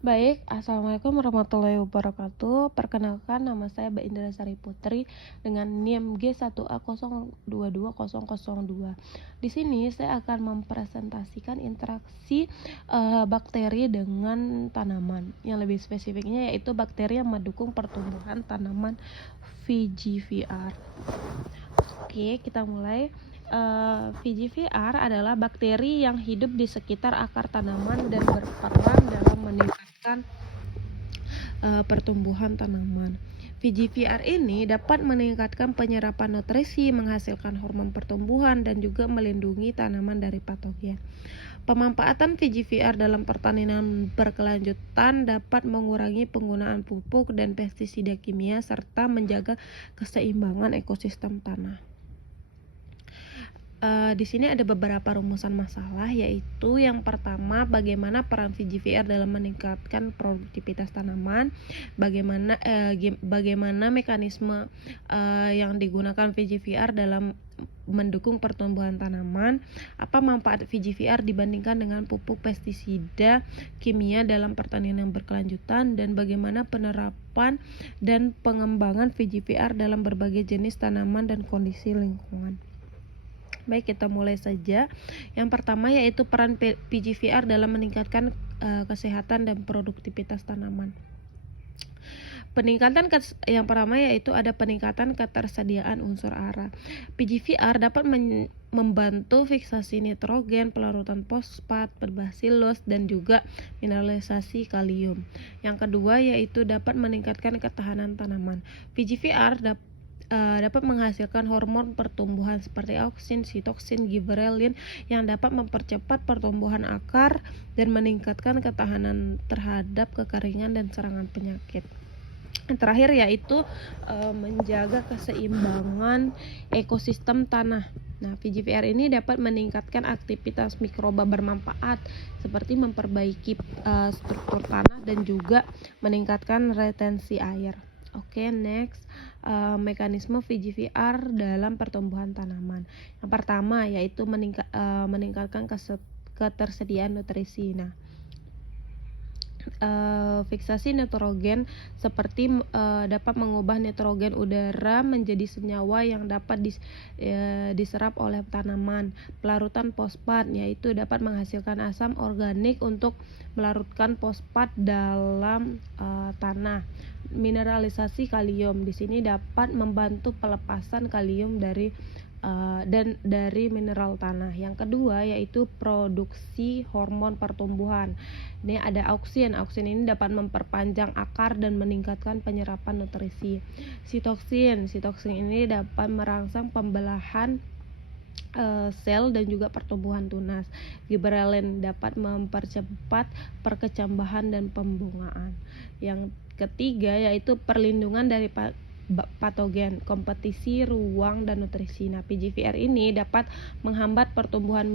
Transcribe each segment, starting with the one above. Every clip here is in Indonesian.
Baik, Assalamualaikum warahmatullahi wabarakatuh. Perkenalkan, nama saya Mbak Indra Sari Putri dengan NIM G1A022002. Di sini saya akan mempresentasikan interaksi bakteri dengan tanaman. Yang lebih spesifiknya yaitu bakteri yang mendukung pertumbuhan tanaman VGVR. Oke, kita mulai. VGVR adalah bakteri yang hidup di sekitar akar tanaman dan berperan dalam meningkatkan pertumbuhan tanaman. VGVR ini dapat meningkatkan penyerapan nutrisi, menghasilkan hormon pertumbuhan, dan juga melindungi tanaman dari patogen. Pemanfaatan VGVR dalam pertanian berkelanjutan dapat mengurangi penggunaan pupuk dan pestisida kimia serta menjaga keseimbangan ekosistem tanah. Di sini ada beberapa rumusan masalah, yaitu yang pertama, bagaimana peran VGVR dalam meningkatkan produktivitas tanaman, bagaimana mekanisme yang digunakan VGVR dalam mendukung pertumbuhan tanaman, apa manfaat VGVR dibandingkan dengan pupuk pestisida kimia dalam pertanian yang berkelanjutan, dan bagaimana penerapan dan pengembangan VGVR dalam berbagai jenis tanaman dan kondisi lingkungan. Baik, kita mulai saja. Yang pertama yaitu peran VGVR dalam meningkatkan kesehatan dan produktivitas tanaman. Yang pertama yaitu ada peningkatan ketersediaan unsur hara. VGVR dapat membantu fiksasi nitrogen, pelarutan fosfat, berbasilus, dan juga mineralisasi kalium. Yang kedua yaitu dapat meningkatkan ketahanan tanaman. VGVR dapat menghasilkan hormon pertumbuhan seperti auksin, sitoksin, giberelin yang dapat mempercepat pertumbuhan akar dan meningkatkan ketahanan terhadap kekeringan dan serangan penyakit. Yang terakhir yaitu menjaga keseimbangan ekosistem tanah. Nah, VGVR ini dapat meningkatkan aktivitas mikroba bermanfaat seperti memperbaiki struktur tanah dan juga meningkatkan retensi air. Oke, next, mekanisme VGVR dalam pertumbuhan tanaman. Yang pertama yaitu meningkatkan ketersediaan nutrisi. Nah, fiksasi nitrogen seperti dapat mengubah nitrogen udara menjadi senyawa yang dapat diserap oleh tanaman. Pelarutan fosfat yaitu dapat menghasilkan asam organik untuk melarutkan fosfat dalam tanah. Mineralisasi kalium di sini dapat membantu pelepasan kalium dari mineral tanah. Yang kedua yaitu produksi hormon pertumbuhan. Ini ada auksin. Auksin ini dapat memperpanjang akar dan meningkatkan penyerapan nutrisi. Sitoksin ini dapat merangsang pembelahan sel dan juga pertumbuhan tunas. Giberelin dapat mempercepat perkecambahan dan pembungaan. Yang ketiga yaitu perlindungan dari patogen, kompetisi ruang dan nutrisi. Nah, VGVR ini dapat menghambat pertumbuhan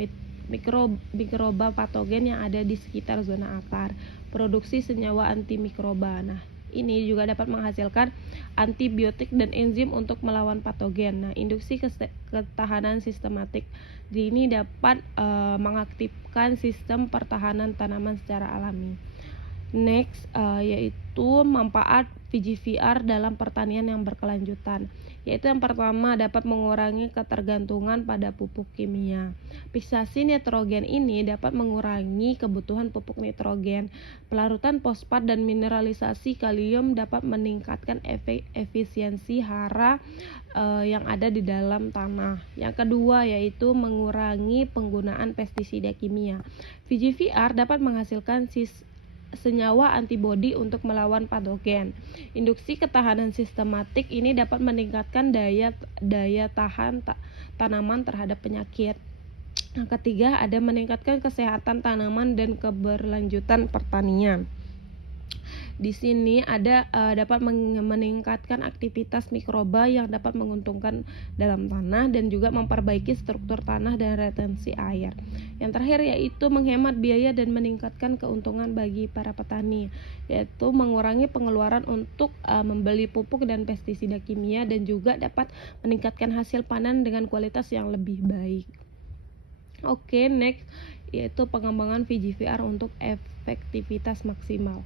mikroba patogen yang ada di sekitar zona akar. Produksi senyawa antimikroba. Nah, ini juga dapat menghasilkan antibiotik dan enzim untuk melawan patogen. Nah, induksi ketahanan sistematik. Ini dapat mengaktifkan sistem pertahanan tanaman secara alami. Next, yaitu manfaat VGVR dalam pertanian yang berkelanjutan. Yaitu yang pertama dapat mengurangi ketergantungan pada pupuk kimia. Fiksasi nitrogen ini dapat mengurangi kebutuhan pupuk nitrogen. Pelarutan fosfat dan mineralisasi kalium dapat meningkatkan efisiensi hara yang ada di dalam tanah. Yang kedua yaitu mengurangi penggunaan pestisida kimia. VGVR dapat menghasilkan senyawa antibodi untuk melawan patogen. Induksi ketahanan sistematik ini dapat meningkatkan daya tahan tanaman terhadap penyakit. Yang ketiga ada meningkatkan kesehatan tanaman dan keberlanjutan pertanian. Di sini ada dapat meningkatkan aktivitas mikroba yang dapat menguntungkan dalam tanah dan juga memperbaiki struktur tanah dan retensi air. Yang terakhir yaitu menghemat biaya dan meningkatkan keuntungan bagi para petani, yaitu mengurangi pengeluaran untuk membeli pupuk dan pestisida kimia dan juga dapat meningkatkan hasil panen dengan kualitas yang lebih baik. Oke, next yaitu pengembangan VGVR untuk efektivitas maksimal.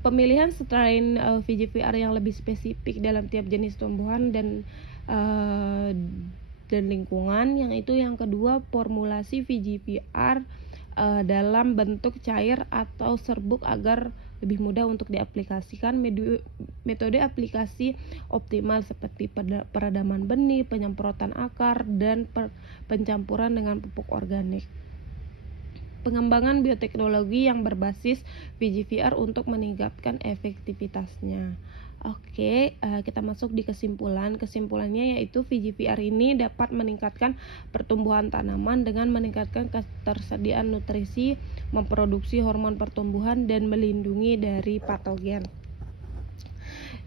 Pemilihan strain VGVR yang lebih spesifik dalam tiap jenis tumbuhan dan lingkungan. Yang itu yang kedua, formulasi VGVR dalam bentuk cair atau serbuk agar lebih mudah untuk diaplikasikan. Metode aplikasi optimal seperti peredaman benih, penyemprotan akar, dan pencampuran dengan pupuk organik. Pengembangan bioteknologi yang berbasis VGVR untuk meningkatkan efektivitasnya. Oke, kita masuk di kesimpulan. Kesimpulannya yaitu VGVR ini dapat meningkatkan pertumbuhan tanaman dengan meningkatkan ketersediaan nutrisi, memproduksi hormon pertumbuhan, dan melindungi dari patogen.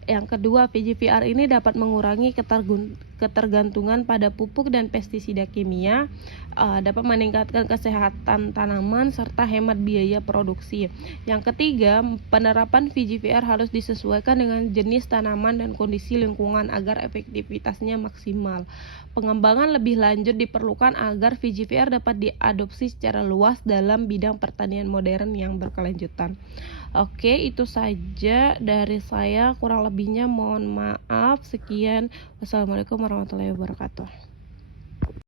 Yang kedua, VGVR ini dapat mengurangi ketergantungan pada pupuk dan pestisida kimia, dapat meningkatkan kesehatan tanaman serta hemat biaya produksi. Yang ketiga, penerapan VGVR harus disesuaikan dengan jenis tanaman dan kondisi lingkungan agar efektivitasnya maksimal. Pengembangan lebih lanjut diperlukan agar VGVR dapat diadopsi secara luas dalam bidang pertanian modern yang berkelanjutan. Oke, itu saja dari saya, kurang lebihnya mohon maaf. Sekian, wassalamualaikum warahmatullahi wabarakatuh.